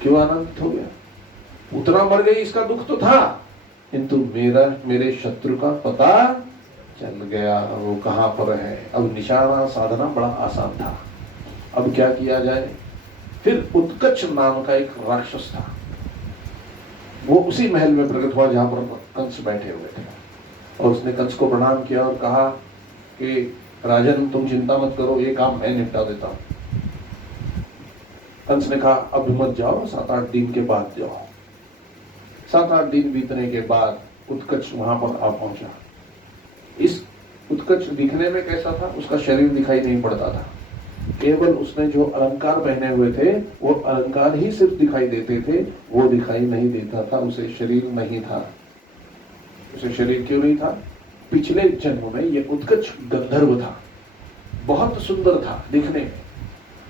क्यों आनंदित हो गया? उतना मर गई इसका दुख तो था, किंतु मेरे शत्रु का पता चल गया, वो कहां पर है। अब निशाना साधना बड़ा आसान था। अब क्या किया जाए? फिर उत्कच नाम का एक राक्षस था, वो उसी महल में प्रकट हुआ जहां पर कंस बैठे हुए थे, और उसने कंस को प्रणाम किया और कहा कि राजन तुम चिंता मत करो, ये काम मैं निपटा देता हूं। कंस ने कहा अब मत जाओ, 7-8 दिन के बाद जाओ। 7-8 दिन बीतने के बाद उत्कच वहां पर आ पहुंचा। इस उत्कच दिखने में कैसा था? उसका शरीर दिखाई नहीं पड़ता था, केवल उसने जो अलंकार पहने हुए थे वो अलंकार ही सिर्फ दिखाई देते थे, वो दिखाई नहीं देता था, उसे शरीर नहीं था। उसे शरीर क्यों नहीं था? पिछले जन्म में ये उत्कच गंधर्व था, बहुत सुंदर था दिखने में,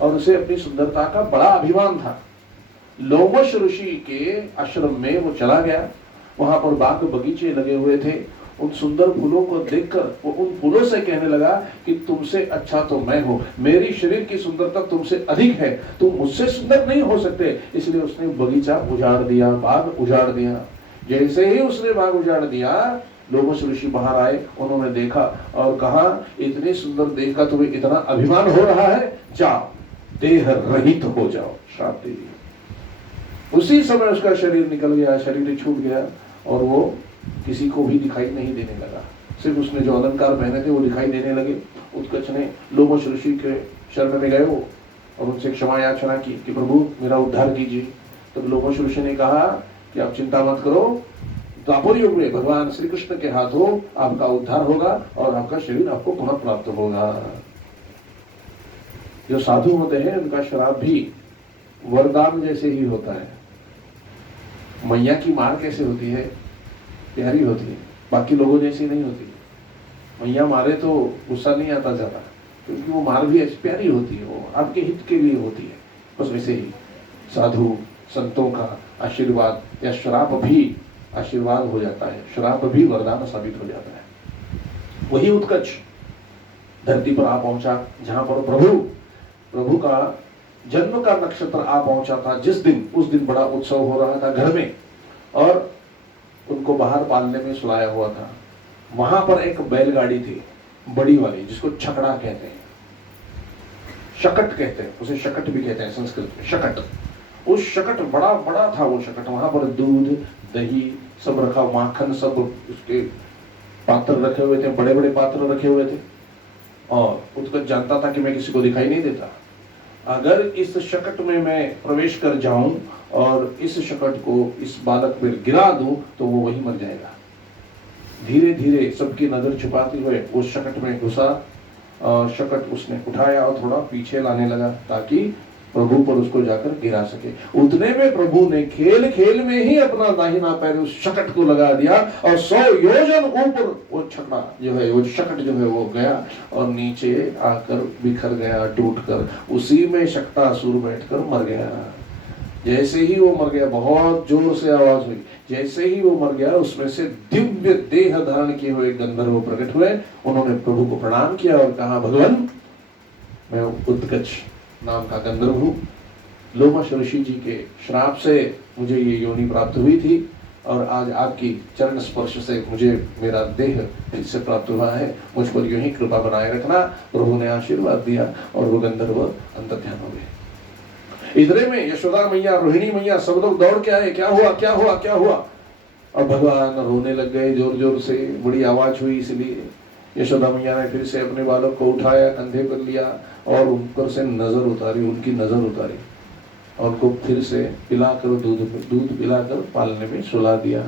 और उसे अपनी सुंदरता का बड़ा अभिमान था। लोमश ऋषि के आश्रम में वो चला गया, वहां पर बाग बगीचे लगे हुए थे। उन सुंदर फूलों को देखकर वो उन फूलों से कहने लगा कि तुमसे अच्छा तो मैं हूं, मेरी शरीर की सुंदरता तुमसे अधिक है, तुम मुझसे सुंदर नहीं हो सकते। इसलिए उसने बगीचा उजाड़ दिया, बाग उजाड़ दिया। जैसे ही उसने बाग उजाड़ दिया, लोमश ऋषि बाहर आए, उन्होंने देखा और कहा इतनी सुंदर देह का तुम्हें इतना अभिमान हो रहा है, जाओ देह रहित हो जाओ, श्राप दे दिया। उसी समय उसका शरीर निकल गया, शरीर छूट गया, और वो किसी को भी दिखाई नहीं देने लगा। सिर्फ उसने जो अलंकार पहने थे वो दिखाई देने लगे। उत्कच ने लोमश ऋषि के शरण में गए वो, और उनसे क्षमा याचना की कि प्रभु मेरा उद्धार कीजिए। तब लोमश ऋषि ने कहा कि आप चिंता मत करो, द्वापर युग में भगवान श्री कृष्ण के हाथों आपका उद्धार होगा और आपका शरीर आपको पुनः प्राप्त होगा। जो साधु होते हैं उनका श्राप भी वरदान जैसे ही होता है। मैया की मार कैसे होती है? प्यारी होती है, बाकी लोगों जैसी नहीं होती। मैया मारे तो गुस्सा नहीं आता ज्यादा, क्योंकि वो मार भी ऐसी प्यारी होती है, वो आपके हित के लिए होती है। बस वैसे ही साधु संतों का आशीर्वाद या श्राप भी आशीर्वाद हो जाता है, श्राप भी वरदान साबित हो जाता है। वही उत्कच धरती पर आ पहुंचा जहां पर प्रभु का जन्म का नक्षत्र आ पहुंचा था। जिस दिन, उस दिन बड़ा उत्सव हो रहा था घर में, और उनको बाहर पालने में सुलाया हुआ था। वहां पर एक बैलगाड़ी थी, बड़ी वाली, जिसको छकड़ा कहते हैं, शकट कहते हैं उसे, शकट भी कहते हैं संस्कृत में, शकट। उस शकट बड़ा बड़ा था वो शकट, वहां पर दूध दही सब रखा, माखन सब, उसके पात्र रखे हुए थे, बड़े बड़े पात्र रखे हुए थे। और उत्कच जानता था कि मैं किसी को दिखाई नहीं देता, अगर इस शकट में मैं प्रवेश कर जाऊं और इस शकट को इस बालक पर गिरा दूं तो वो वही मर जाएगा। धीरे धीरे सबकी नजर छुपाते हुए उस शकट में घुसा, शकट उसने उठाया और थोड़ा पीछे लाने लगा ताकि प्रभु पर उसको जाकर गिरा सके। उतने में प्रभु ने खेल खेल में ही अपना दाहिना पैर उस शकट को लगा दिया, और 100 योजन ऊपर वो छकड़ा जो है, वो शकट जो है वो गया और नीचे आकर बिखर गया, टूटकर। उसी में शक्तासुर बैठकर मर गया। जैसे ही वो मर गया, बहुत जोर से आवाज हुई, जैसे ही वो मर गया, उसमें से दिव्य देह धारण किए हुए गंधर्व प्रकट हुए। उन्होंने प्रभु को प्रणाम किया और कहा भगवान मैं उत्कच नाम का गंधर्व हूँ, लोमश ऋषि जी के श्राप से मुझे ये योनि प्राप्त हुई थी, और आज आपकी चरण स्पर्श से मुझे मेरा देह फिर से प्राप्त हुआ है, मुझ पर यूं ही कृपा बनाए रखना। प्रभु ने आशीर्वाद दिया और वो गंधर्व अंतर्ध्यान हो गए। इधरे में यशोदा मैया, रोहिणी मैया सब लोग दौड़ के आए, क्या हुआ क्या हुआ क्या हुआ। और भगवान रोने लग गए जोर जोर से, बड़ी आवाज हुई। इसलिए यशोदा मैया ने फिर से अपने बालक को उठाया, कंधे पर लिया और ऊपर से नजर उतारी, उनकी नजर उतारी, और उनको फिर से पिलाकर दूध पिलाकर पालने में सुला दिया।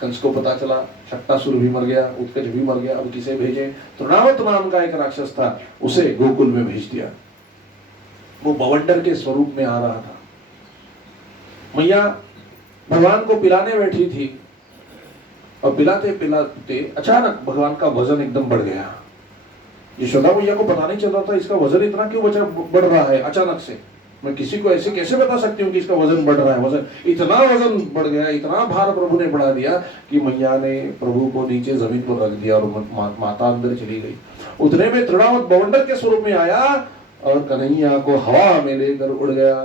कंस को पता चला शक्तासुर भी मर गया, उत्कच भी मर गया, अब किसे भेजे? तृणावत नाम का एक राक्षस था, उसे गोकुल में भेज दिया। वो बवंडर के स्वरूप में आ रहा था। मैया भगवान को पिलाने बैठी थी, और पिलाते पिलाते अचानक भगवान का वजन एकदम बढ़ गया। यशोदा मैया को पता नहीं चल रहा था इसका वजन इतना क्यों बढ़ रहा है अचानक से। मैं किसी को ऐसे कैसे बता सकती हूँ कि इसका वजन बढ़ रहा है। वजन वजन बढ़ गया, इतना भार प्रभु ने बढ़ा दिया कि मैया ने प्रभु को नीचे जमीन पर रख दिया और माता अंदर चली गई। उतने में तृणावत बवंडर के स्वरूप में आया और कन्हैया को हवा में लेकर उड़ गया।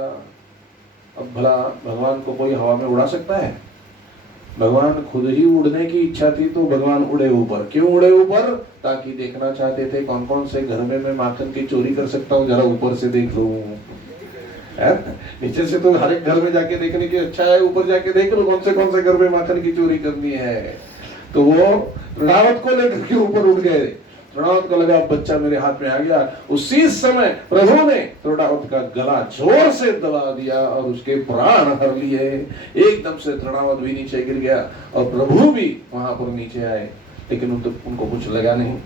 अब भला भगवान को कोई हवा में उड़ा सकता है? भगवान खुद ही उड़ने की इच्छा थी तो भगवान उड़े ऊपर। क्यों उड़े ऊपर? ताकि देखना चाहते थे कौन कौन से घर में मैं माखन की चोरी कर सकता हूँ, जरा ऊपर से देख लूं। नीचे से तो हर एक घर में जाके देखने की अच्छा है, ऊपर जाके देख लो कौन से घर में माखन की चोरी करनी है। तो वो तृणावत को लेकर के ऊपर उठ गए। तृणावत को लगा बच्चा मेरे हाथ में आ गया। उसी समय प्रभु ने तृणावत का गला जोर से दबा दिया और उसके प्राण हर लिए। एकदम से तृणावत भी नीचे गिर गया और प्रभु भी वहां पर नीचे आए, लेकिन उनको कुछ लगा नहीं।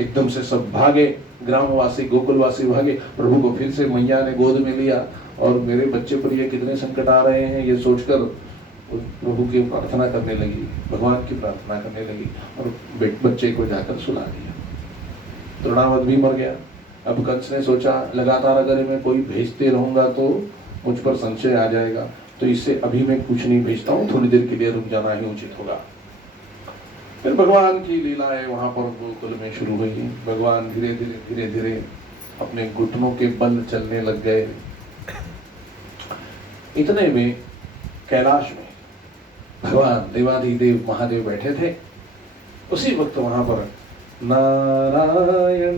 एकदम से सब भागे, ग्रामवासी गोकुलवासी भागे। प्रभु को फिर से मैया ने गोद में लिया और मेरे बच्चे पर ये कितने संकट आ रहे हैं ये सोचकर प्रभु की प्रार्थना करने लगी, भगवान की प्रार्थना करने लगी और बच्चे को जाकर सुला दिया। तृणावत भी मर गया। अब कंस ने सोचा लगातार अगर मैं कोई भेजते रहूंगा तो मुझ पर संशय आ जाएगा, तो इससे अभी मैं कुछ नहीं भेजता हूँ, थोड़ी देर के लिए रुक जाना ही उचित होगा। फिर भगवान की लीलाएं वहां पर गोकुल में शुरू हुई। भगवान धीरे धीरे अपने घुटनों के बल चलने लग गए। इतने में कैलाश में भगवान देवाधिदेव महादेव बैठे थे। उसी वक्त वहां पर नारायण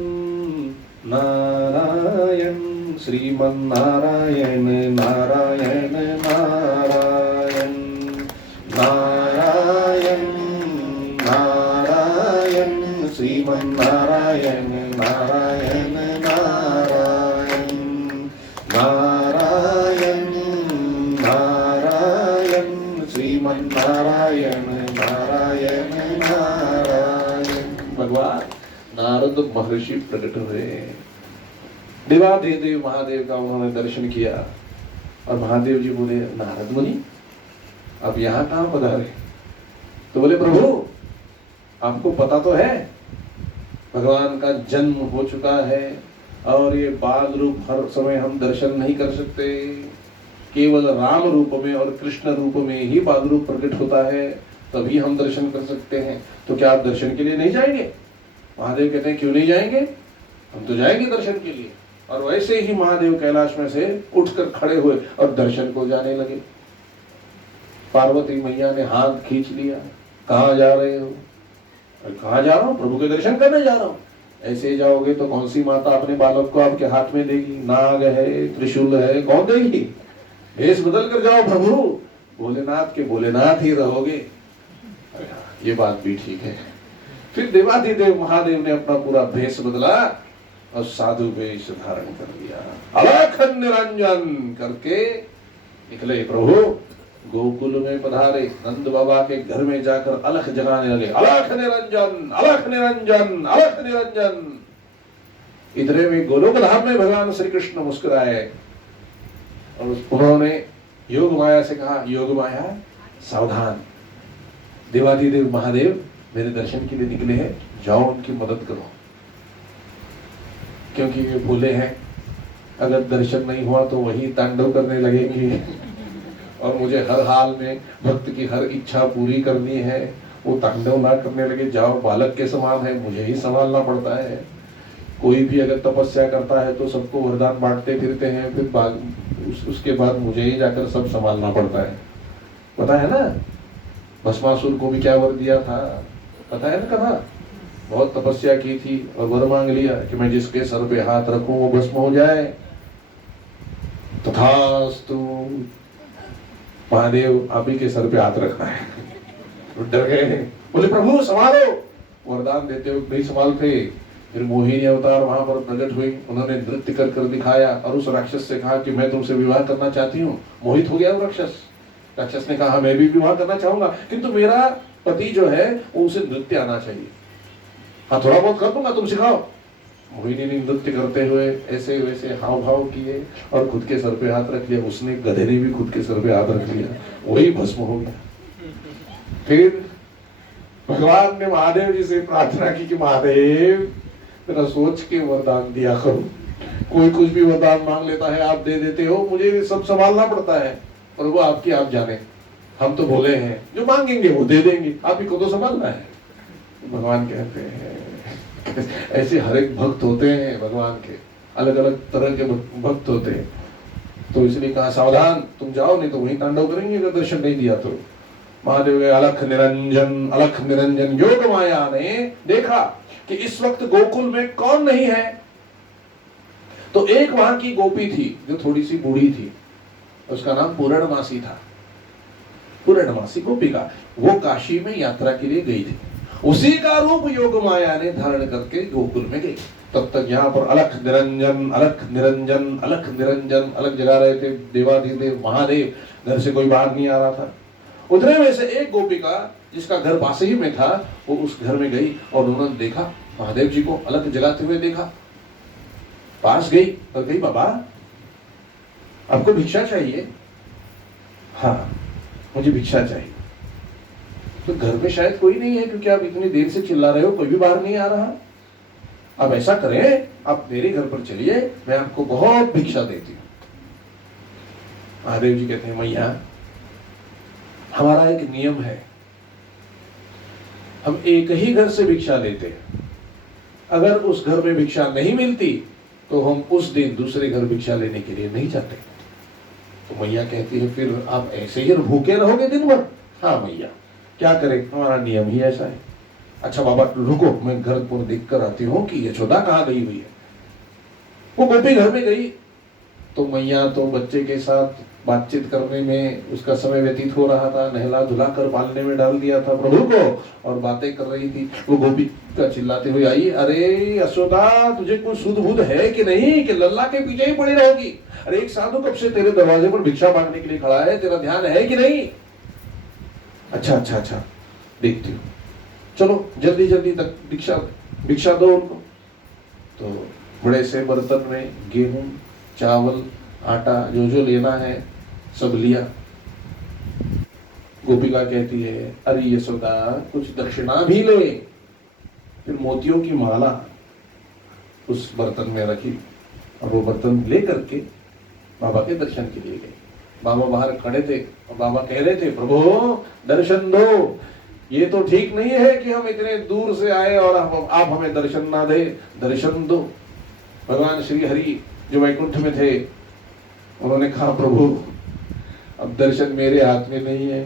नारायण श्रीमन नारायण नारायण नारायण नारायण नारायण श्रीमन नारायण नारायण नारायण नारायण नारायण श्रीमन नारायण नारायण नारायण। भगवान नारद महर्षि प्रकट हुए। देवाधिदेव महादेव का उन्होंने दर्शन किया और महादेव जी बोले नारद मुनि अब यहाँ कहाँ पधारे? तो बोले प्रभु आपको पता तो है भगवान का जन्म हो चुका है और ये बाल रूप हर समय हम दर्शन नहीं कर सकते, केवल राम रूप में और कृष्ण रूप में ही बाल रूप प्रकट होता है, तभी हम दर्शन कर सकते हैं। तो क्या आप दर्शन के लिए नहीं जाएंगे? महादेव कहते हैं क्यों नहीं जाएंगे, हम तो जाएंगे दर्शन के लिए। और वैसे ही महादेव कैलाश में से उठकर खड़े हुए और दर्शन को जाने लगे। पार्वती मैया ने हाथ खींच लिया, कहाँ जा रहे हो? कहाँ जा रहा हूँ? प्रभु के दर्शन करने जा रहा हूँ। ऐसे जाओगे तो कौन सी माता अपने बालक को आपके हाथ में देगी? नाग है, त्रिशूल है, कौन देगी? भेष बदल कर जाओ प्रभु, भोलेनाथ के भोलेनाथ ही रहोगे। ये बात भी ठीक है। फिर देवाधिदेव महादेव ने अपना पूरा भेष बदला और साधु वेश धारण कर लिया। अलख निरंजन करके निकले प्रभु, गोकुल में पधारे। नंद बाबा के घर में जाकर अलख जगाने लगे, अलख निरंजन अलख निरंजन अलख निरंजन। इतने में गोलोक धाम में भगवान श्री कृष्ण मुस्कुराए और उन्होंने योग माया से कहा योग माया सावधान, देवाधिदेव महादेव मेरे दर्शन के लिए निकले हैं, जाओ उनकी मदद करो, क्योंकि वे भूले हैं अगर दर्शन नहीं हुआ तो वही तांडव करने लगेंगे और मुझे हर हाल में भक्त की हर इच्छा पूरी करनी है। वो तांडव ना करने लगे, जाओ बालक के समान है, मुझे ही संभालना पड़ता है। कोई भी अगर तपस्या करता है तो सबको वरदान बांटते फिरते हैं, फिर उसके बाद मुझे ही जाकर सब संभालना पड़ता है। पता है ना भस्मासुर को भी क्या वर दिया था, पता है ना कथा? बहुत तपस्या की थी और वर मांग लिया कि मैं जिसके सर पे हाथ रखूं वो भस्म हो जाए। तथास्तु, महादेव आप ही के सर पे हाथ रखना है। डर गए, बोले प्रभु संभालो, वरदान देते हुए नहीं संभालते। फिर मोहिनी अवतार वहां पर प्रकट हुई, उन्होंने नृत्य कर कर दिखाया और उस राक्षस से कहा कि मैं तुमसे विवाह करना चाहती हूँ। मोहित हो गया वो राक्षस। राक्षस ने कहा मैं भी विवाह करना चाहूंगा, किंतु मेरा पति जो है वो उसे नृत्य आना चाहिए। हाँ थोड़ा बहुत कर दूंगा, तुम सिखाओ। मोहिनी ने नृत्य करते हुए ऐसे वैसे हाव भाव किए और खुद के सर पे हाथ रख लिया। उसने गधे ने भी खुद के सर पे हाथ रख लिया, वही भस्म हो गया। फिर भगवान ने महादेव जी से प्रार्थना की कि महादेव मेरा सोच के वरदान दिया करो। कोई कुछ भी वरदान मांग लेता है, आप दे देते हो, मुझे सब संभालना पड़ता है। और वो आपकी आप जाने, हम तो बोले हैं जो मांगेंगे वो दे देंगे, आप ही को तो संभालना है। भगवान कहते हैं ऐसे हर एक भक्त होते हैं भगवान के, अलग अलग तरह के भक्त होते हैं। तो इसलिए कहा सावधान, तुम जाओ नहीं तो वहीं तांडव करेंगे अगर दर्शन नहीं दिया तो। महादेव के अलख निरंजन, अलख निरंजन। योग माया ने देखा कि इस वक्त गोकुल में कौन नहीं है। तो एक वहां की गोपी थी जो थोड़ी सी बूढ़ी थी, उसका नाम पूर्णमासी था। पूर्णमासी गोपिका, वो काशी में यात्रा के लिए गई थी। उसी का रूप योग माया ने धारण करके गोकुल में गई। तब तक यहाँ पर अलख निरंजन, अलख निरंजन, अलख निरंजन अलग जगा रहे थे देवाधिदेव महादेव। घर से कोई बाहर नहीं आ रहा था। उतने में से एक गोपिका जिसका घर पास ही में था, वो उस घर में गई और उन्होंने देखा महादेव जी को अलग जगाते हुए देखा। पास गई और कही बाबा आपको भिक्षा चाहिए? हाँ मुझे भिक्षा चाहिए। तो घर में शायद कोई नहीं है क्योंकि आप इतनी देर से चिल्ला रहे हो, कोई भी बाहर नहीं आ रहा। अब ऐसा करें, आप मेरे घर पर चलिए, मैं आपको बहुत भिक्षा देती हूँ। महादेव जी कहते हैं मैया हमारा एक नियम है, हम एक ही घर से भिक्षा लेते हैं। अगर उस घर में भिक्षा नहीं मिलती तो हम उस दिन दूसरे घर भिक्षा लेने के लिए नहीं जाते। तो मैया कहती है फिर आप ऐसे ही भूखे रहोगे दिन भर? हाँ मैया क्या करें, हमारा नियम ही ऐसा है। अच्छा बाबा रुको, मैं घर को देख कर आती हूँ कि यशोदा कहाँ गई हुई है। वो गोपी घर में गई तो मैया तो बच्चे के साथ बातचीत करने में उसका समय व्यतीत हो रहा था, नहला धुला कर पालने में डाल दिया था प्रभु को और बातें कर रही थी। वो गोपी का चिल्लाते हुए आई, अरे यशोदा तुझे कुछ सुध बुध है कि नहीं कि लल्ला के पीछे ही पड़ी रहेगी? अरे एक साधु कब से तेरे दरवाजे पर भिक्षा मांगने के लिए खड़ा है, तेरा ध्यान है कि नहीं? अच्छा अच्छा अच्छा देखती हूँ, चलो जल्दी जल्दी तक भिक्षा दो उनको। तो बड़े से बर्तन में गेहूं चावल आटा जो जो लेना है सब लिया। गोपिका कहती है अरे यशोदा कुछ दक्षिणा भी ले। फिर मोतियों की माला उस बर्तन में रखी और वो बर्तन ले करके बाबा के दर्शन के लिए गई। बाबा बाहर खड़े थे और बाबा कह रहे थे प्रभु दर्शन दो, ये तो ठीक नहीं है कि हम इतने दूर से आए और आप हमें दर्शन ना दे, दर्शन दो। भगवान श्री हरि जो वैकुंठ में थे उन्होंने कहा प्रभु अब दर्शन मेरे हाथ में नहीं है,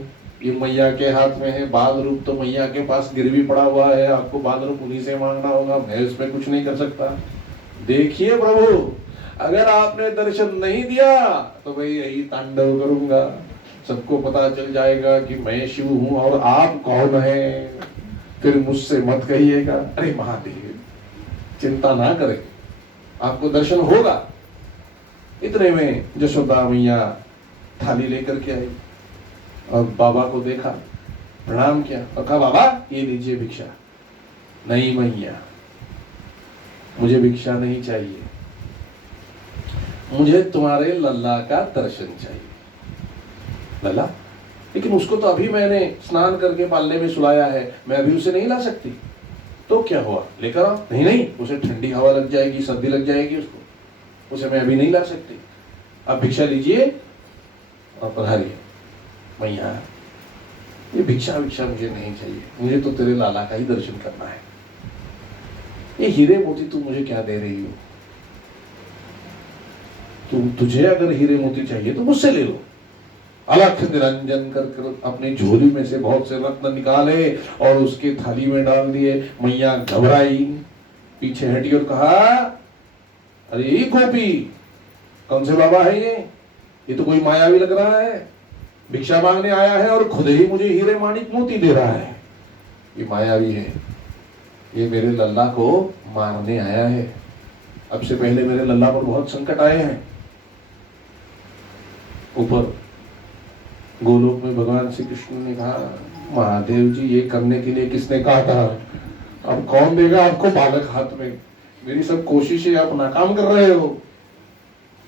ये मैया के हाथ में है। बाल रूप तो मैया के पास गिरवी पड़ा हुआ है, आपको बाल रूप उन्हीं से मांगना होगा, मैं उसमें कुछ नहीं कर सकता। देखिए प्रभु अगर आपने दर्शन नहीं दिया तो मैं यही तांडव करूंगा, सबको पता चल जाएगा कि मैं शिव हूं और आप कौन है, फिर मुझसे मत कहिएगा। अरे महादेव चिंता ना करें, आपको दर्शन होगा। इतने में यशोदा मैया थाली लेकर के आई और बाबा को देखा, प्रणाम किया और कहा बाबा ये लीजिए भिक्षा। नहीं मैया मुझे भिक्षा नहीं चाहिए, मुझे तुम्हारे लल्ला का दर्शन चाहिए। लल्ला? लेकिन उसको तो अभी मैंने स्नान करके पालने में सुलाया है, मैं अभी उसे नहीं ला सकती। तो क्या हुआ, लेकर आओ। नहीं नहीं उसे ठंडी हवा लग जाएगी, सर्दी लग जाएगी उसको, उसे मैं अभी नहीं ला सकती। आप भिक्षा लीजिए और पधारिए। मैया ये भिक्षा मुझे नहीं चाहिए, मुझे तो तेरे लाला का ही दर्शन करना है। ये हीरे मोती तू मुझे क्या दे रही हो? तुझे अगर हीरे मोती चाहिए तो मुझसे ले लो। अलख निरंजन कर अपनी झोली में से बहुत से रत्न निकाले और उसके थाली में डाल दिए। मैया घबराई, पीछे हटी और कहा अरे ये गोपी कौन से बाबा है ये तो कोई मायावी लग रहा है, भिक्षा मांगने आया है और खुद ही मुझे हीरे माणिक मोती दे रहा है। ये मायावी है, ये मेरे लल्ला को मारने आया है। अब से पहले मेरे लल्ला पर बहुत संकट आए हैं। ऊपर गोलोक में भगवान श्री कृष्ण ने कहा महादेव जी ये करने के लिए किसने कहा था? अब कौन देगा आपको बालक हाथ में? मेरी सब कोशिशें आप नाकाम कर रहे हो।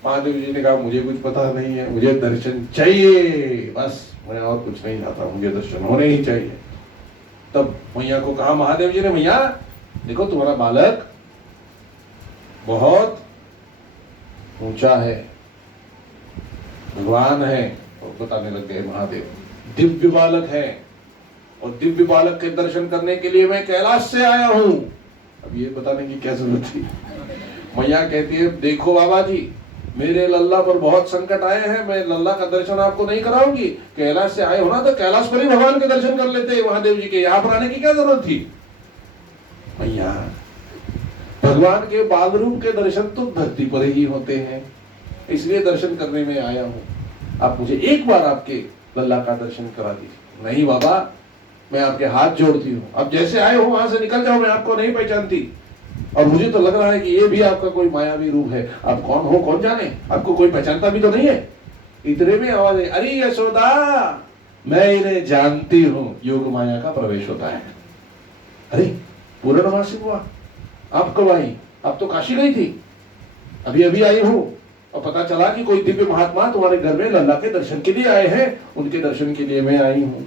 महादेव जी ने कहा मुझे कुछ पता नहीं है, मुझे दर्शन चाहिए, बस मैं और कुछ नहीं चाहता, मुझे दर्शन होने ही चाहिए। तब मैया को कहा महादेव जी ने, मैया देखो तुम्हारा बालक बहुत ऊंचा है, भगवान है। और बताने लग गए महादेव दिव्य बालक है और दिव्य बालक के दर्शन करने के लिए मैं कैलाश से आया हूं। अब ये बताने की क्या जरूरत थी? मैया कहती है देखो बाबा जी मेरे लल्ला पर बहुत संकट आए हैं, मैं लल्ला का दर्शन आपको नहीं कराऊंगी। कैलाश से आए हो ना तो कैलाश पर ही भगवान के दर्शन कर लेते महादेव जी के, यहां पर आने की क्या जरूरत थी। भैया भगवान के बाल रूप के दर्शन तो धरती पर ही होते हैं, इसलिए दर्शन करने में आया हूं। आप मुझे एक बार आपके लल्ला का दर्शन करा दीजिए। नहीं बाबा, मैं आपके हाथ जोड़ती हूँ, अब जैसे आए हो वहां से निकल जाओ, मैं आपको नहीं पहचानती। और मुझे तो लग रहा है कि ये भी आपका कोई मायावी रूप है, आप कौन हो कौन जाने, आपको कोई पहचानता भी तो नहीं है। इतने में आवाज है, अरे यशोदा मैं इन्हें जानती हूँ। योग माया का प्रवेश होता है। अरे पूर्णमासी हुआ, आप कब आई? आप तो काशी गई थी, अभी अभी आई हूँ और पता चला कि कोई दिव्य महात्मा तुम्हारे घर में लल्ला के दर्शन के लिए आए हैं, उनके दर्शन के लिए मैं आई हूँ।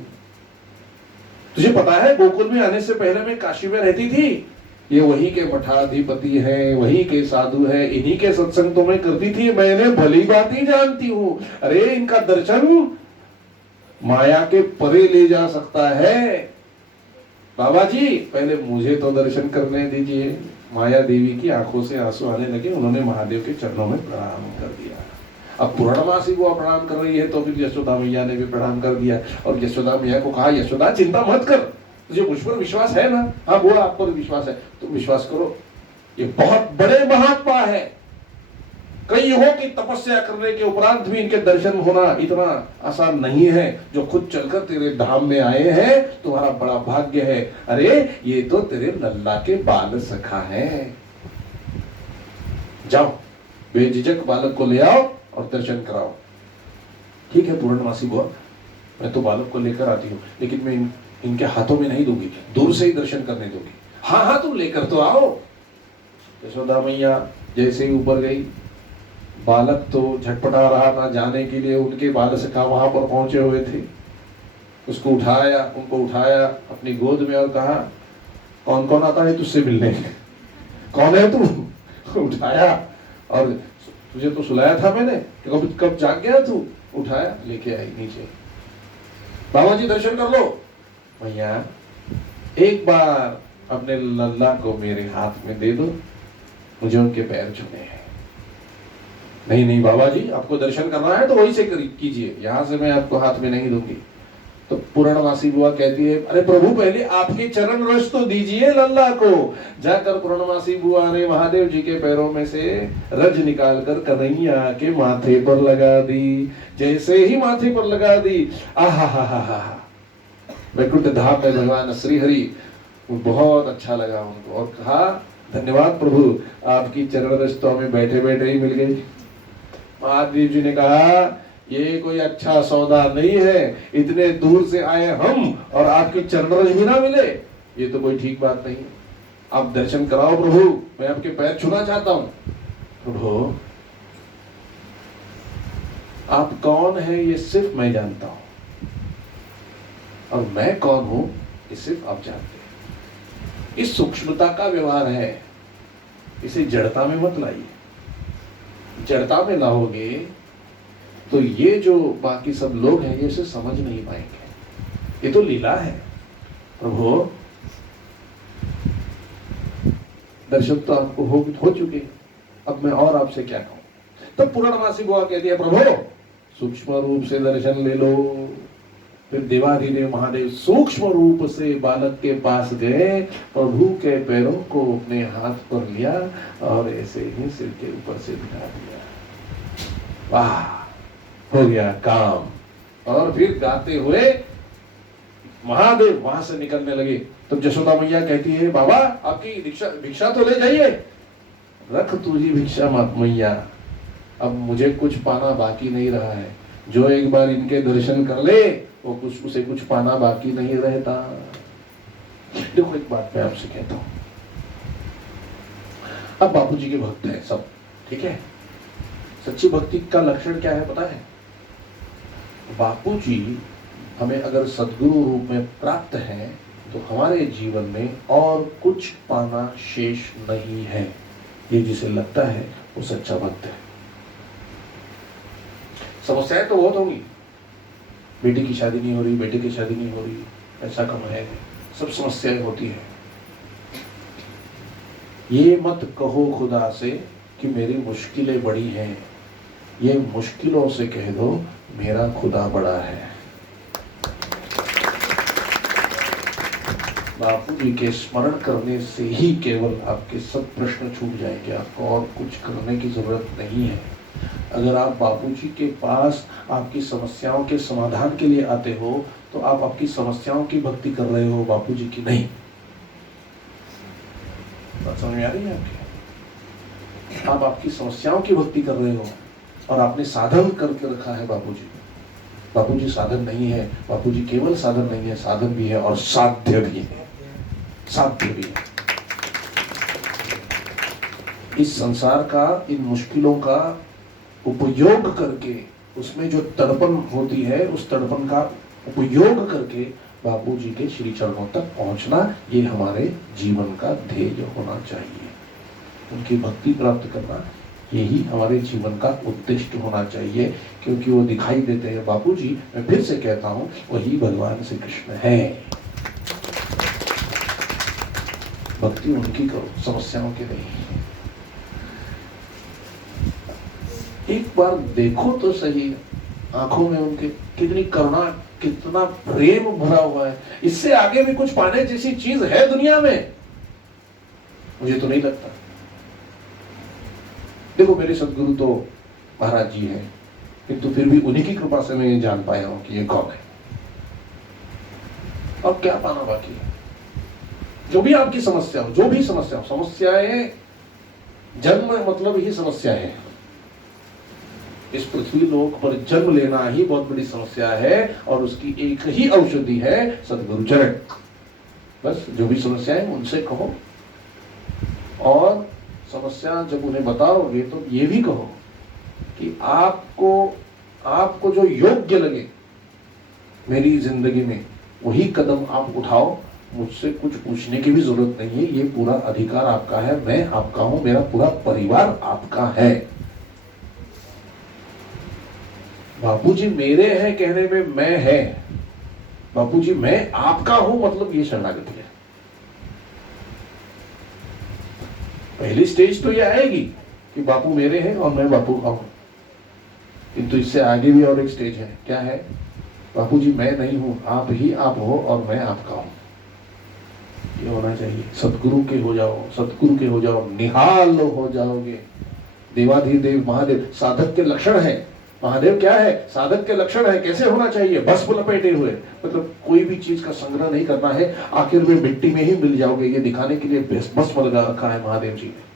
तुझे पता है गोकुल में आने से पहले मैं काशी में रहती थी, ये वही के मठाधिपति हैं, वही के साधु हैं, इन्हीं के सत्संग तो मैं करती थी, मैंने भली बात ही जानती हूँ। अरे इनका दर्शन माया के परे ले जा सकता है। बाबा जी पहले मुझे तो दर्शन करने दीजिए। माया देवी की आंखों से आंसू आने लगे, उन्होंने महादेव के चरणों में प्रणाम कर दिया। अब पूर्णमासी को प्रणाम कर रही है तो फिर यशोदा मैया ने भी प्रणाम कर दिया और यशोदा मैया को कहा, यशोदा चिंता मत कर, तुझे मुझ पर विश्वास है ना? हाँ बुआ आप पर विश्वास है, तुम विश्वास करो, ये बहुत बड़े महात्मा है, कई युगों की तपस्या करने के उपरांत भी इनके दर्शन होना इतना आसान नहीं है। जो खुद चलकर तेरे धाम में आए हैं, तुम्हारा बड़ा भाग्य है। अरे ये तो तेरे लल्ला के बाल सखा है, जाओ बेझिझक बालक को ले आओ और दर्शन कराओ। ठीक है पूर्णमासी बुआ, मैं तो बालक को लेकर आती हूँ, लेकिन मैं इनके हाथों में नहीं दूंगी, दूर से ही दर्शन करने दूंगी। हाँ हाँ तुम लेकर तो आओ। यशोदा मैया जैसे ही ऊपर गई, बालक तो झटपटा रहा था जाने के लिए, उनके बाल सखा वहां पर पहुंचे हुए थे। उसको उठाया, उनको उठाया अपनी गोद में और कहा, कौन कौन आता है तुझसे मिलने? कौन है तू? उठाया और तुझे तो सुलाया था मैंने, कब जाग गया तू? उठाया लेके आई नीचे। बाबा जी दर्शन कर लो। भैया एक बार अपने लल्ला को मेरे हाथ में दे दो, मुझे उनके पैर छूने हैं। नहीं नहीं बाबा जी, आपको दर्शन करना है तो वहीं से कीजिए, यहां से मैं आपको हाथ में नहीं दूंगी। तो पूर्णमासी बुआ कहती है, अरे प्रभु पहले आपके चरण रस तो दीजिए लल्ला को। जाकर पूर्णमासी बुआ ने महादेव जी के पैरों में से रज निकालकर कन्हैया के माथे पर लगा दी। जैसे ही माथे पर लगा दी, आहा हा हा हा, वैकुंठ धाम में भगवान श्री हरि, बहुत अच्छा लगा उनको और कहा, धन्यवाद प्रभु, आपकी चरण रस तो हमें बैठे बैठे ही मिल गई। महादेव जी ने कहा, ये कोई अच्छा सौदा नहीं है, इतने दूर से आए हम और आपकी चरण रस भी ना मिले, ये तो कोई ठीक बात नहीं। आप दर्शन कराओ प्रभु, मैं आपके पैर छूना चाहता हूं। प्रभु आप कौन है ये सिर्फ मैं जानता हूं, और मैं कौन हूं ये सिर्फ आप जानते हैं। इस सूक्ष्मता का व्यवहार है, इसे जड़ता में मत लाइए। जड़ता में लाओगे तो ये जो बाकी सब लोग हैं ये इसे समझ नहीं पाएंगे, ये तो लीला है। प्रभु दर्शन तो आपको हो चुके, अब मैं और आपसे क्या कहूं। तब पूर्णमासी बुआ कहती है, प्रभु सूक्ष्म रूप से दर्शन ले लो। फिर देवाधिदेव महादेव सूक्ष्म रूप से बालक के पास गए, प्रभु के पैरों को अपने हाथ पर लिया और ऐसे ही सिर के ऊपर से बिठा दिया। वाह, हो गया काम। और फिर गाते हुए महादेव वहां से निकलने लगे। तो यशोदा मैया कहती है, बाबा आपकी भिक्षा तो ले जाइए। रख तुझी भिक्षा मत मैया, अब मुझे कुछ पाना बाकी नहीं रहा है। जो एक बार इनके दर्शन कर ले वो उसे कुछ पाना बाकी नहीं रहता। देखो एक बात मैं आपसे कहता हूं, अब बापूजी के भक्त हैं सब, ठीक है। सच्ची भक्ति का लक्षण क्या है पता है? बापूजी हमें अगर सद्गुरु रूप में प्राप्त हैं तो हमारे जीवन में और कुछ पाना शेष नहीं है। ये जिसे लगता है वो सच्चा भक्त है। समस्याएं तो बहुत होंगी, बेटी की शादी नहीं हो रही, बेटे की शादी नहीं हो रही, पैसा कम है, सब समस्याएं होती है। ये मत कहो खुदा से कि मेरी मुश्किलें बड़ी हैं, ये मुश्किलों से कह दो मेरा खुदा बड़ा है। बापू जी के स्मरण करने से ही केवल आपके सब प्रश्न छूट जाएंगे, आपको और कुछ करने की जरूरत नहीं है। अगर आप बापू जी के पास आपकी समस्याओं के समाधान के लिए आते हो तो आप आपकी समस्याओं की भक्ति कर रहे हो, बापू जी की नहीं। बात समझ में आ रही है आपकी? आप आपकी समस्याओं की भक्ति कर रहे हो और आपने साधन करके रखा है बापू जी। बापू जी साधन नहीं है, बापू जी केवल साधन नहीं है, साधन भी है और साध्य भी है, साध्य भी है। इस संसार का, इन मुश्किलों का उपयोग करके, उसमें जो तड़पन होती है उस तड़पन का उपयोग करके बापू जी के श्री चरणों तक पहुंचना, ये हमारे जीवन का ध्येय होना चाहिए। उनकी भक्ति प्राप्त करना यही हमारे जीवन का उद्देश्य होना चाहिए, क्योंकि वो दिखाई देते हैं बापू जी। मैं फिर से कहता हूं, वही भगवान श्री कृष्ण है। भक्ति उनकी करो, समस्याओं की नहीं। एक बार देखो तो सही, आंखों में उनके कितनी करुणा, कितना प्रेम भरा हुआ है। इससे आगे भी कुछ पाने जैसी चीज है दुनिया में? मुझे तो नहीं लगता। देखो मेरे सदगुरु तो महाराज जी हैं, किंतु फिर भी उन्हीं की कृपा से मैं ये जान पाया हूं कि ये कौन है। अब क्या पाना बाकी है? जो भी आपकी समस्या हो, जो भी समस्या हो, समस्याएं जन्म मतलब ही समस्या है। इस पृथ्वी लोक पर जन्म लेना ही बहुत बड़ी समस्या है और उसकी एक ही औषधि है सदगुरु चरण। बस जो भी समस्या है उनसे कहो, और समस्या जब उन्हें बताओगे तो ये भी कहो कि आपको जो योग्य लगे मेरी जिंदगी में वही कदम आप उठाओ। मुझसे कुछ पूछने की भी जरूरत नहीं है, ये पूरा अधिकार आपका है, मैं आपका हूं, मेरा पूरा परिवार आपका है। बापूजी मेरे हैं कहने में मैं है, बापूजी मैं आपका हूं मतलब ये शरणागति है। पहली स्टेज तो ये आएगी कि बापू मेरे हैं और मैं बापू का हूं, किंतु इससे आगे भी और एक स्टेज है। क्या है? बापूजी मैं नहीं हूं, आप ही आप हो और मैं आपका हूं। ये होना चाहिए। सतगुरु के हो जाओ, सतगुरु के हो जाओ, निहाल हो जाओगे। देवाधिदेव महादेव साधक के लक्षण है। महादेव क्या है? साधक के लक्षण है। कैसे होना चाहिए? भस्म लपेटे हुए, मतलब कोई भी चीज का संग्रह नहीं करना है, आखिर में मिट्टी में ही मिल जाओगे, ये दिखाने के लिए भस्म लगा रखा है महादेव जी ने।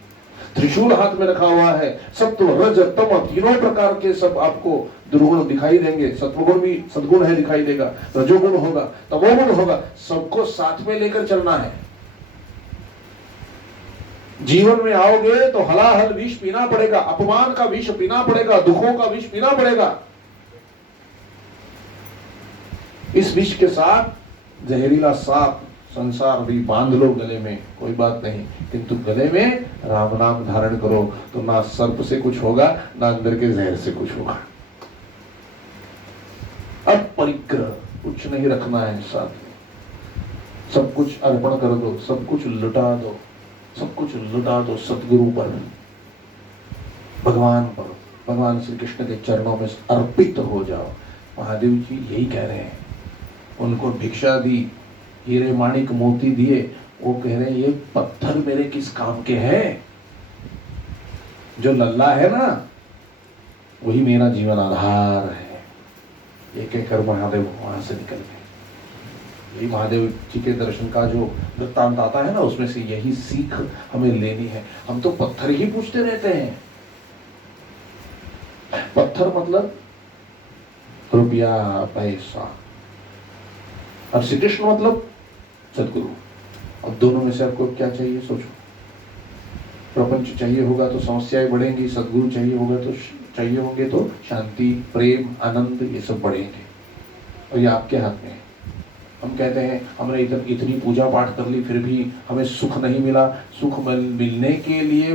त्रिशूल हाथ में रखा हुआ है। सत्व रज तम तीनों प्रकार के सब आपको दुर्गुण दिखाई देंगे। सत्वगुण भी सद्गुण है दिखाई देगा, रजोगुण होगा, तमोगुण होगा, सबको साथ में लेकर चलना है। जीवन में आओगे तो हलाहल विष पीना पड़ेगा, अपमान का विष पीना पड़ेगा, दुखों का विष पीना पड़ेगा। इस विष के साथ जहरीला सांप संसार भी बांध लो गले में, कोई बात नहीं, किंतु गले में राम नाम धारण करो तो ना सर्प से कुछ होगा, ना अंदर के जहर से कुछ होगा। अब परिग्रह कुछ नहीं रखना है साथ में, सब कुछ अर्पण कर दो, सब कुछ लुटा दो, सब कुछ लुटा दो सतगुरु पर, भगवान पर, भगवान श्री कृष्ण के चरणों में अर्पित हो जाओ। महादेव जी यही कह रहे हैं। उनको भिक्षा दी, हीरे माणिक मोती दिए, वो कह रहे हैं ये पत्थर मेरे किस काम के हैं? जो लल्ला है ना वही मेरा जीवन आधार है। ये कहकर महादेव वहां से निकल गए। यही महादेव जी के दर्शन का जो वृत्तांत आता है ना, उसमें से यही सीख हमें लेनी है। हम तो पत्थर ही पूछते रहते हैं। पत्थर मतलब रुपया पैसा, और श्री कृष्ण मतलब सदगुरु। अब दोनों में से आपको क्या चाहिए सोचो। प्रपंच चाहिए होगा तो समस्याएं बढ़ेंगी, सदगुरु चाहिए होंगे तो शांति, प्रेम, आनंद, ये सब बढ़ेंगे, और ये आपके हाथ में है। हम कहते हैं हमने इतनी पूजा पाठ कर ली फिर भी हमें सुख नहीं मिला। सुख मिलने के लिए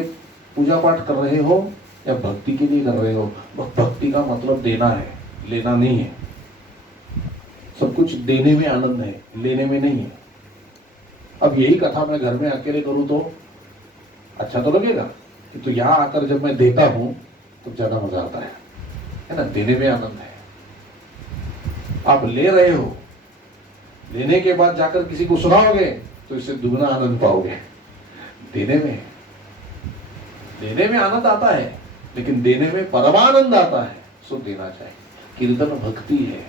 पूजा पाठ कर रहे हो या भक्ति के लिए कर रहे हो? भक्ति का मतलब देना है, लेना नहीं है। सब कुछ देने में आनंद है, लेने में नहीं है। अब यही कथा मैं घर में अकेले करूं तो अच्छा तो लगेगा, तो यहाँ आकर जब मैं देता हूं तो ज्यादा मजा आता है। है ना, देने में आनंद है। आप ले रहे हो, लेने के बाद जाकर किसी को सुनाओगे तो इससे दुगना आनंद पाओगे। देने में आनंद आता है, लेकिन देने में परमानंद आता है, सो देना चाहिए। कीर्तन भक्ति है,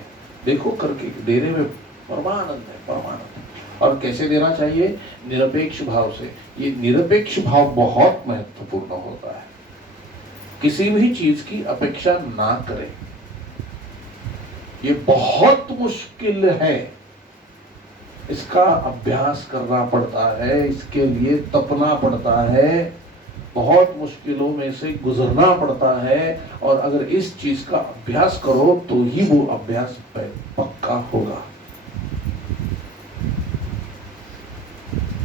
देखो करके, देने में परमानंद है, परमानंद। और कैसे देना चाहिए? निरपेक्ष भाव से। ये निरपेक्ष भाव बहुत महत्वपूर्ण होता है। किसी भी चीज की अपेक्षा ना करें, ये बहुत मुश्किल है, इसका अभ्यास करना पड़ता है, इसके लिए तपना पड़ता है, बहुत मुश्किलों में से गुजरना पड़ता है। और अगर इस चीज का अभ्यास करो तो ही वो अभ्यास पक्का होगा।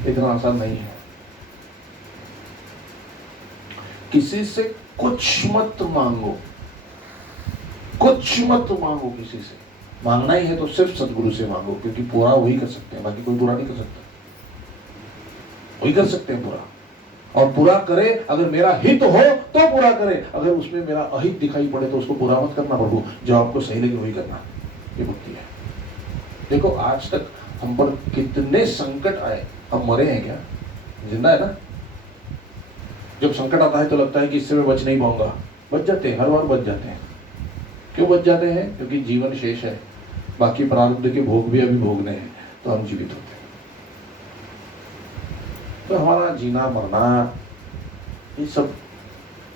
इतना आसान नहीं है। किसी से कुछ मत मांगो, कुछ मत मांगो किसी से। मांगना ही है तो सिर्फ सदगुरु से मांगो, क्योंकि पूरा वही कर सकते हैं, बाकी कोई पूरा नहीं कर सकता। वही कर सकते हैं पूरा, और पूरा करे अगर मेरा हित हो तो पूरा करे, अगर उसमें मेरा अहित दिखाई पड़े तो उसको पूरा मत करना प्रभु, जो आपको सही लगे वही करना। ये भक्ति है। देखो आज तक हम पर कितने संकट आए, हम मरे हैं क्या? जिंदा है ना। जब संकट आता है तो लगता है कि इससे मैं बच नहीं पाऊंगा, बच जाते हैं, हर बार बच जाते हैं। क्यों बच जाते हैं? क्योंकि जीवन शेष है, बाकी प्रारब्ध के भोग भी अभी भोगने हैं, तो हम जीवित होते हैं। तो हमारा जीना मरना ये सब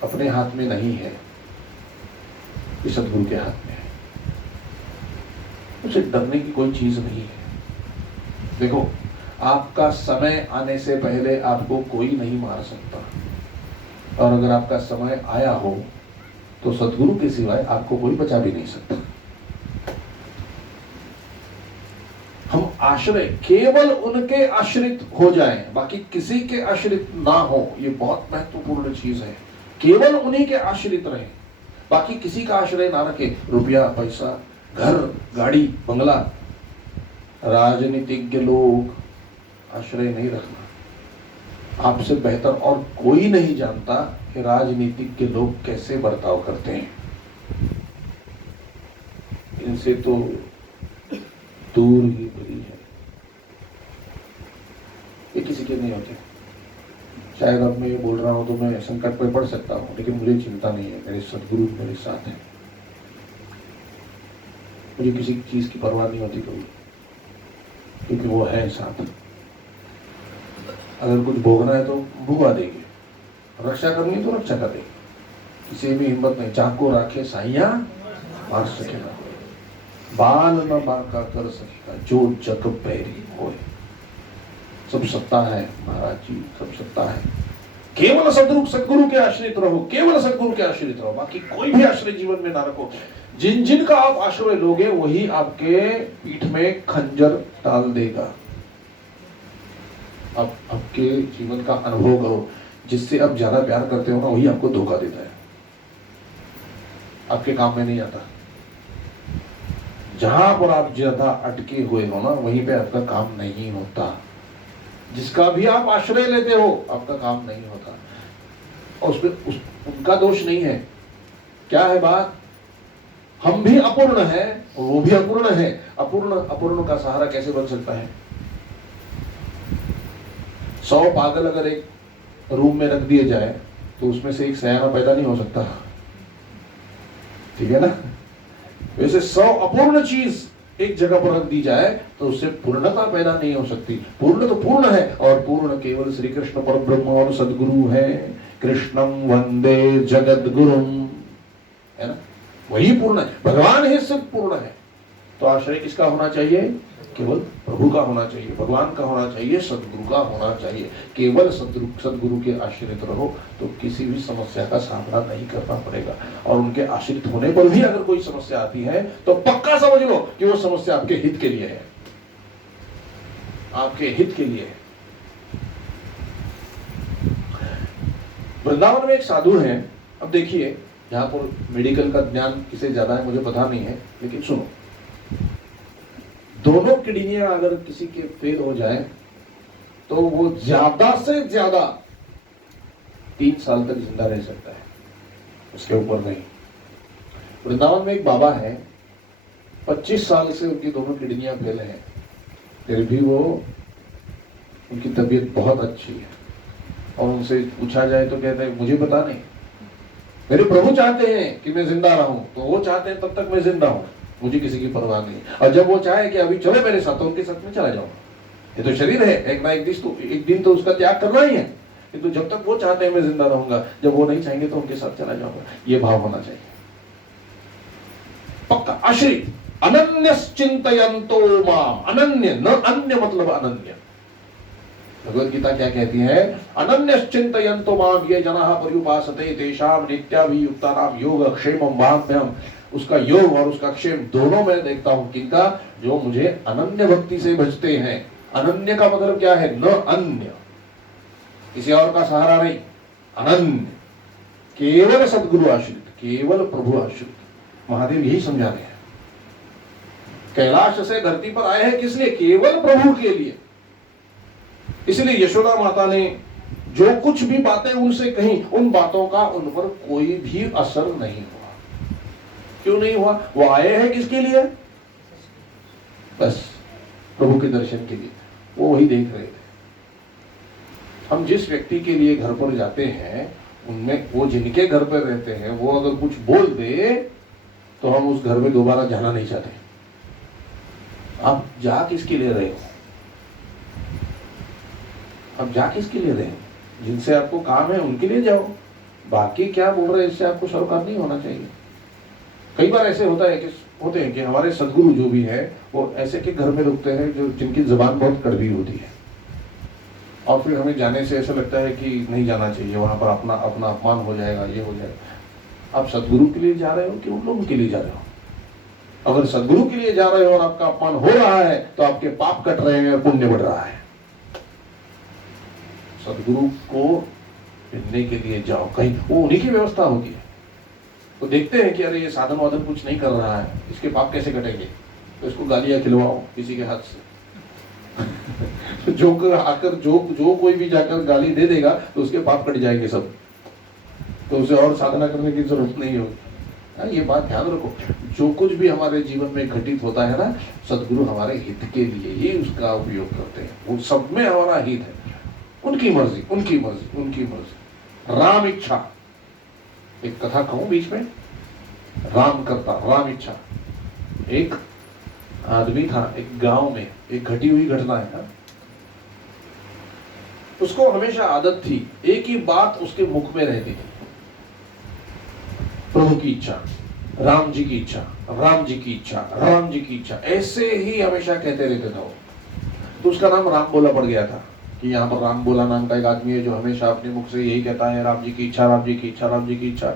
अपने हाथ में नहीं है, ये सदगुरु के हाथ में है। उसे डरने की कोई चीज नहीं है। देखो, आपका समय आने से पहले आपको कोई नहीं मार सकता, और अगर आपका समय आया हो तो सदगुरु के सिवाय आपको कोई बचा भी नहीं सकता। हम आश्रय, केवल उनके आश्रित हो जाएं, बाकी किसी के आश्रित ना हो, ये बहुत महत्वपूर्ण चीज है। केवल उन्हीं के आश्रित रहे, बाकी किसी का आश्रय ना रखे। रुपया, पैसा, घर, गाड़ी, बंगला, राजनीतिज्ञ लोग आश्रय नहीं रखना। आपसे बेहतर और कोई नहीं जानता कि राजनीतिज्ञ लोग कैसे बर्ताव करते हैं। इनसे तो दूर ही बड़ी है, ये किसी के नहीं होते। शायद अब मैं ये बोल रहा हूं तो मैं संकट पे पड़ सकता हूं, लेकिन मुझे चिंता नहीं है, मेरे सदगुरु मेरे साथ हैं। मुझे किसी चीज की परवाह नहीं होती कभी, क्योंकि वो है साथ। अगर कुछ भोगना है तो भुगवा देंगे, रक्षा करनी है तो रक्षा कर देंगे। किसी भी हिम्मत नहीं, चाको राखे साइया मार सकेगा, बाल न बांका कर सकेगा, जो जग बैरी होए। सब सत्ता है महाराज जी, सब सत्ता है। केवल सदगुरु के आश्रित रहो, केवल सदगुरु के आश्रित रहो, बाकी कोई भी आश्रय जीवन में ना रखो। जिन जिन का आप आश्रय लोगे वही आपके पीठ में खंजर डाल देगा। अब आपके जीवन का अनुभव करो, जिससे आप ज्यादा प्यार करते हो ना, वही आपको धोखा देता है, आपके काम में नहीं आता। जहां पर आप ज्यादा अटके हुए हो ना, वहीं पे आपका काम नहीं होता। जिसका भी आप आश्रय लेते हो आपका काम नहीं होता, और उसमें उनका दोष नहीं है। क्या है बात? हम भी अपूर्ण है और वो भी अपूर्ण है। अपूर्ण का सहारा कैसे बन सकता है? 100 पागल अगर एक रूम में रख दिए जाए तो उसमें से एक सयाना पैदा नहीं हो सकता, ठीक है ना? वैसे 100 अपूर्ण चीज एक जगह पर रख दी जाए तो उससे पूर्णता पैदा नहीं हो सकती। पूर्ण तो पूर्ण है, और पूर्ण केवल श्री कृष्ण परब्रह्म और सदगुरु है। कृष्णम वंदे जगत गुरुम, है ना? वही पूर्ण है, भगवान ही सिर्फ पूर्ण है। तो आश्रय किसका होना चाहिए? केवल प्रभु का होना चाहिए, भगवान का होना चाहिए, सदगुरु का होना चाहिए। केवल सदगुरु के आश्रित रहो तो किसी भी समस्या का सामना नहीं करना पड़ेगा। और उनके आश्रित होने पर भी अगर कोई समस्या आती है तो पक्का समझ लो कि वो समस्या आपके हित के लिए है, आपके हित के लिए है। वृंदावन में एक साधु है। अब देखिए, यहाँ पर मेडिकल का ज्ञान किसे ज्यादा है मुझे पता नहीं है, लेकिन सुनो, दोनों किडनियां अगर किसी के फेल हो जाए तो वो ज्यादा से ज्यादा 3 साल तक जिंदा रह सकता है, उसके ऊपर नहीं। वृंदावन में एक बाबा है, 25 साल से उनकी दोनों किडनियां फेल हैं, फिर भी वो उनकी तबीयत बहुत अच्छी है। और उनसे पूछा जाए तो कहते हैं मुझे पता नहीं, मेरे प्रभु चाहते हैं कि मैं जिंदा रहूं, तो वो चाहते हैं तब तक मैं जिंदा हूं, मुझे किसी की परवाह नहीं। और जब वो चाहे कि अभी चलो मेरे साथ, तो उनके साथ में चला जाऊंगा। ये तो शरीर है, एक ना एक दिन तो उसका त्याग करना ही है, किंतु जब तक वो चाहते हैं मैं जिंदा रहूंगा, जब वो नहीं चाहेंगे तो उनके साथ चला जाऊंगा। ये भाव होना चाहिए पक्का, आश्रित। अनन्य चिंतयन्तो माम, अनन्य, न अन्य मतलब अनन्य। भगवद गीता क्या कहती है? अनन्य चिंतयन्तो माम ये जनाः पर्युपासते तेषां नित्याभियुक्तानां योग क्षेमं माम्यहम्। उसका योग और उसका क्षेम दोनों मैं देखता हूं किनका? जो मुझे अनन्य भक्ति से भजते हैं। अनन्य का मतलब क्या है? न अन्य, किसी और का सहारा नहीं, अनन्य, केवल सद्गुरु आश्रित, केवल प्रभु आश्रित। महादेव यही समझा रहे हैं। कैलाश से धरती पर आए हैं किस लिए? केवल प्रभु के लिए। इसलिए यशोदा माता ने जो कुछ भी बातें उनसे कही, उन बातों का उन पर कोई भी असर नहीं हुआ। क्यों नहीं हुआ? वो आए हैं किसके लिए? बस प्रभु के दर्शन के लिए। वो वही देख रहे थे। हम जिस व्यक्ति के लिए घर पर जाते हैं, उनमें वो जिनके घर पर रहते हैं, वो अगर कुछ बोल दे तो हम उस घर में दोबारा जाना नहीं चाहते। आप जा किसके लिए रहे हो? अब जा किसके लिए रहे? जिनसे आपको काम है उनके लिए जाओ। बाकी क्या बोल रहे हैं इससे आपको सरोकार नहीं होना चाहिए। कई बार ऐसे होता है कि हमारे सदगुरु जो भी है वो ऐसे के घर में रुकते हैं जो जिनकी जुबान बहुत कड़वी होती है, और फिर हमें जाने से ऐसा लगता है कि नहीं जाना चाहिए, वहां पर अपना अपमान हो जाएगा, ये हो जाएगा। आप सदगुरु के लिए जा रहे हो कि उन लोगों के लिए जा रहे हो? अगर सदगुरु के लिए जा रहे हो और आपका अपमान हो रहा है तो आपके पाप कट रहे हैं और पुण्य बढ़ रहा है। सदगुरु को मिलने के लिए जाओ, कहीं वो उन्हीं की व्यवस्था होगी। तो देखते हैं कि अरे ये साधन वाधन कुछ नहीं कर रहा है, इसके पाप कैसे कटेंगे, तो इसको गालियां खिलवाओ किसी के हाथ से। जो कोई भी जाकर गाली दे देगा तो उसके पाप कट जाएंगे सब, तो उसे और साधना करने की जरूरत नहीं होगी। ये बात ध्यान रखो। जो कुछ भी हमारे जीवन में घटित होता है ना, सदगुरु हमारे हित के लिए ही उसका उपयोग करते हैं। वो सब में हमारा हित है, उनकी मर्जी, उनकी मर्जी, उनकी मर्जी। राम इच्छा, एक कथा कहूं बीच में, राम करता राम इच्छा। एक आदमी था एक गांव में, एक घटी हुई घटना है ना, उसको हमेशा आदत थी, एक ही बात उसके मुख में रहती थी, प्रभु की इच्छा, राम जी की इच्छा, राम जी की इच्छा, राम जी की इच्छा, ऐसे ही हमेशा कहते रहते थे वो। तो उसका नाम राम बोला पड़ गया था कि यहाँ पर राम बोला नाम का एक आदमी है जो हमेशा अपने मुख से यही कहता है, राम जी की इच्छा, राम जी की इच्छा, राम जी की इच्छा।